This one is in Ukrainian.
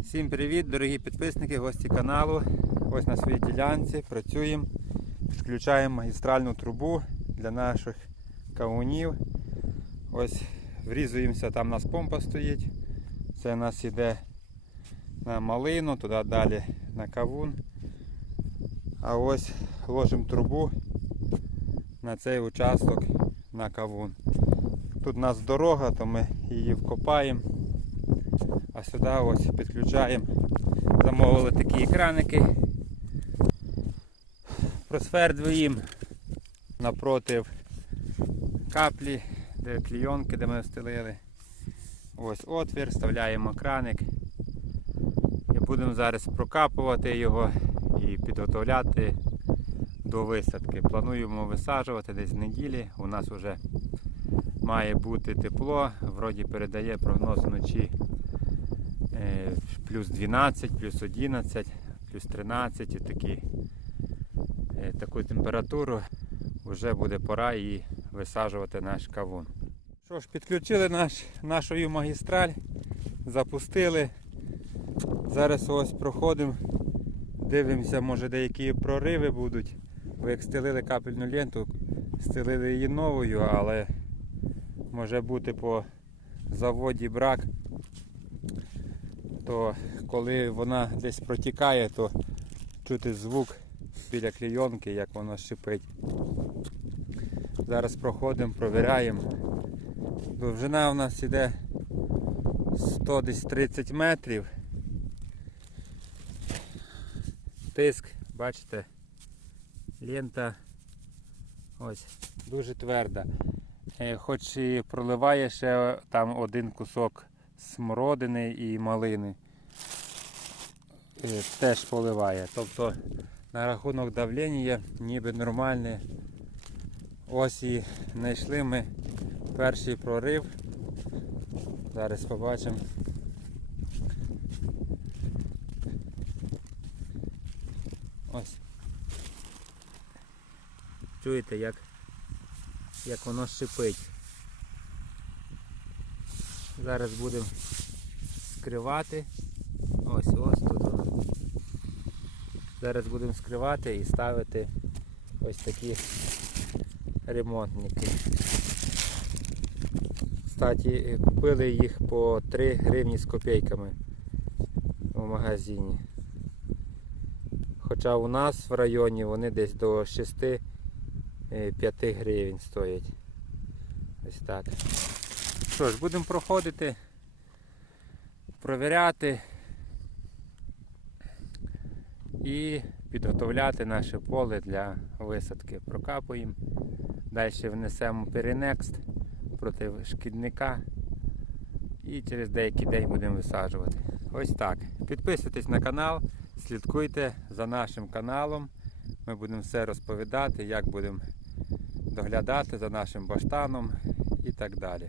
Всім привіт, дорогі підписники, гості каналу. Ось на своїй ділянці працюємо, підключаємо магістральну трубу для наших кавунів. Ось врізуємося, там у нас помпа стоїть. Це у нас іде на малину, туди далі на кавун. А ось ложимо трубу на цей участок на кавун. Тут у нас дорога, то ми її вкопаємо. А сюди ось підключаємо. Замовили такі екраники. Просвердлюємо напротив каплі, де клійонки, де ми встелили. Ось отвір, вставляємо краник. І будемо зараз прокапувати його і підготовляти до висадки. Плануємо висаджувати десь з неділі. У нас вже має бути тепло, вроді передає прогноз вночі плюс 12, плюс 11, плюс 13 і е, таку температуру вже буде пора і висаджувати наш кавун. Що ж, підключили наш, нашу магістраль, запустили. Зараз ось проходимо, дивимося, може деякі прориви будуть. Бо як стелили капельну ленту, стелили її новою, але може бути по заводі брак, то коли вона десь протікає, то чути звук біля клійонки, як воно шипить. Зараз проходимо, провіряємо. Довжина у нас іде 100 десь 30 метрів. Тиск, бачите, лента ось дуже тверда. Е, Хоч і проливає ще там один кусок смородини і малини. Е, Теж поливає. Тобто на рахунок давлення ніби нормальне. Ось і знайшли ми перший прорив. Зараз побачимо. Ось. Чуєте, як, як воно шипить. Зараз будемо скривати. Ось ось тут. Зараз будемо скривати і ставити ось такі ремонтники. Кстати, купили їх по 3 гривні з копійками в магазині. Хоча у нас в районі вони десь до 6-5 гривень стоять. Ось так. Що ж, будемо проходити, провіряти і підготовляти наше поле для висадки. Прокапуємо. Далі внесемо перенекст проти шкідника і через деякий день будемо висаджувати. Ось так. Підписуйтесь на канал, слідкуйте за нашим каналом. Ми будемо все розповідати, як будемо доглядати за нашим баштаном і так далі.